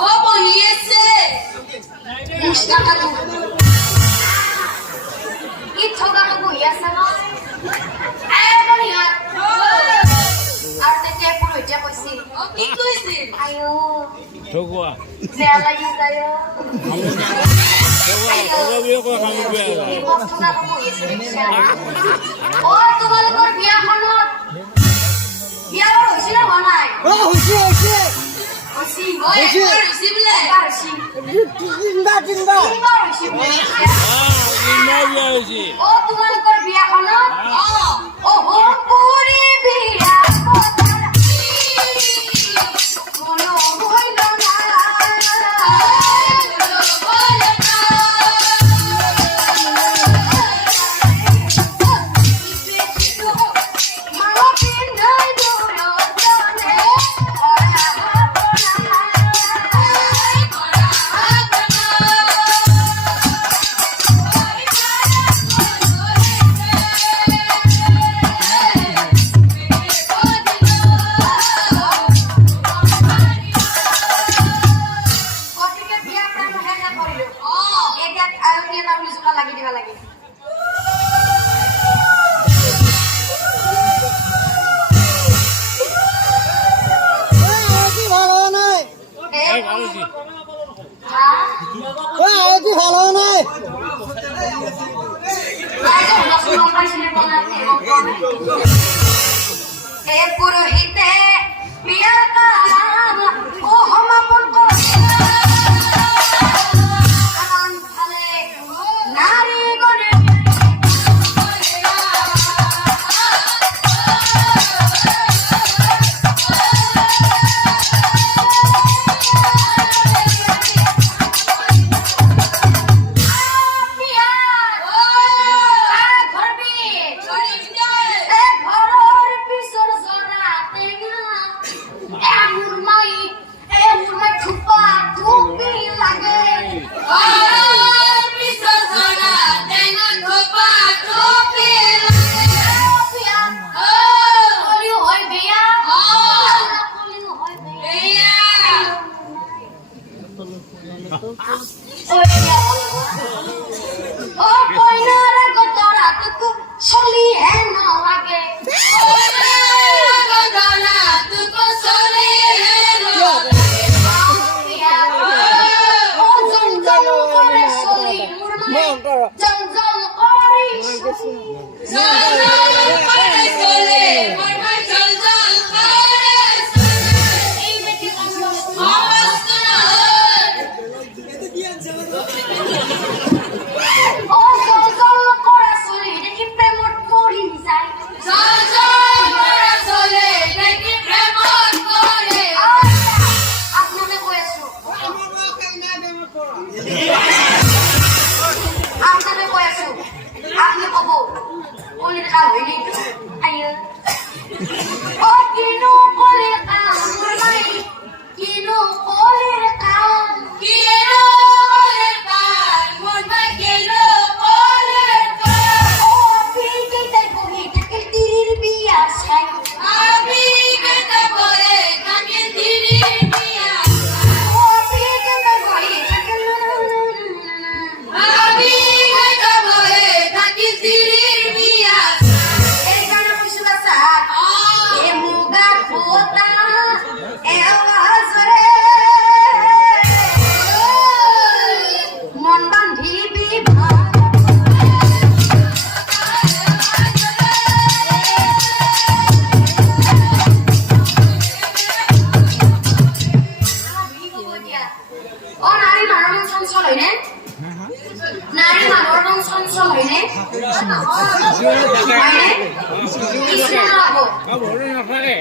ও বলিয়েছে টাকা তো ইচ্ছা টাকা বইয়াছে না ঠকুয়া তোমালোকৰ বিয়াখনত? বিয়া হৈছিলে হোৱা নাই? তিনবা হ্যাঁ, তিনবা ও তোমার বিয়া হলো? হ্যাঁ। ও ও বিয়া দেখা লাগে। ভালো নাই পুরোহিতে অ নাৰী মানৱ চঞ্চল হয়নে নাৰী মানৱ চঞ্চল হয়নে হয়নে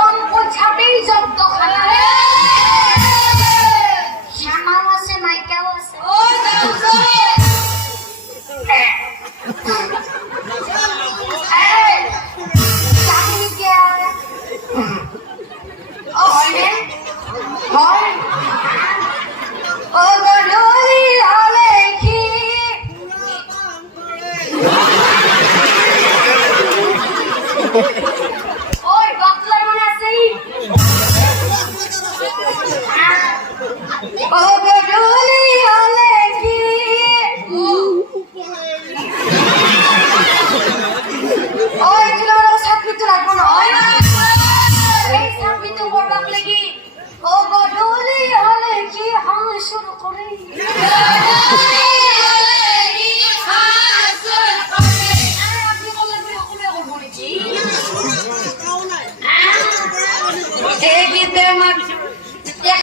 অঙ্ক ছাপেই জব্দ খালায়